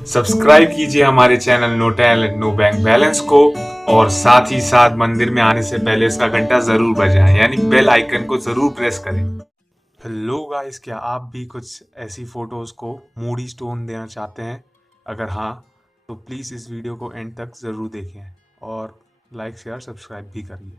सब्सक्राइब कीजिए हमारे channel no talent no bank balance को, और साथ ही साथ मंदिर में आने से पहले इसका घंटा जरूर बजाएं, यानी बेल आइकन को जरूर प्रेस करें। हेलो गाइस, क्या आप भी कुछ ऐसी फोटोज को मूडी स्टोन देना चाहते हैं? अगर हाँ, तो प्लीज़ इस वीडियो को एंड तक ज़रूर देखें और लाइक शेयर सब्सक्राइब भी करिए।